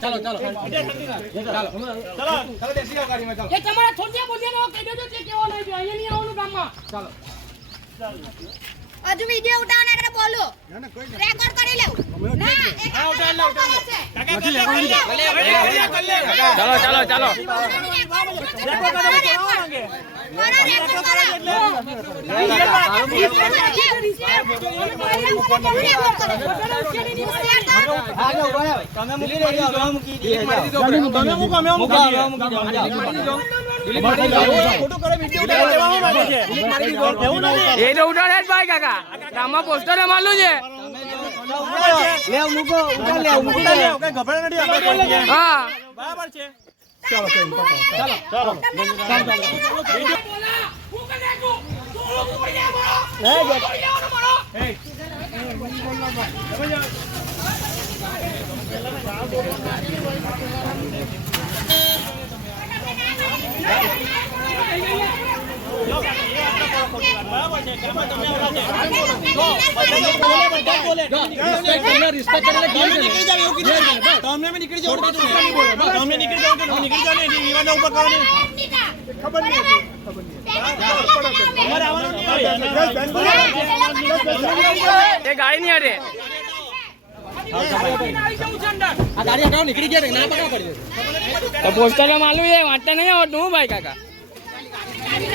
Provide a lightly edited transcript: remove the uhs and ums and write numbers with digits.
ચાલો ચાલો બેસી જાઓ ગાડીમાં ચાલો. એ તમારા થોડિયા બોલિયાનો કહી દેજો કે કેવો લઈ ગયો અહીંયા નહીં આવવાનું ગામમાં. ચાલો હજુ વિડિયો ઉતારવાના એટલે બોલો રેકોર્ડ કરી લેવું ના એક ચાલો ચાલો ચાલો એ તો ઉડાડે જ ભાઈ કાકા ગામમાં પોસ્ટર માલું છે હા બરાબર છે ચાલો ચાલો ગાડી નહીં અરે આ ગાડી નીકળી ગયા ના પકડા પડી પોસ્ટર માલું છે વાંચતા નહીં આવડતું હું ભાઈ કાકા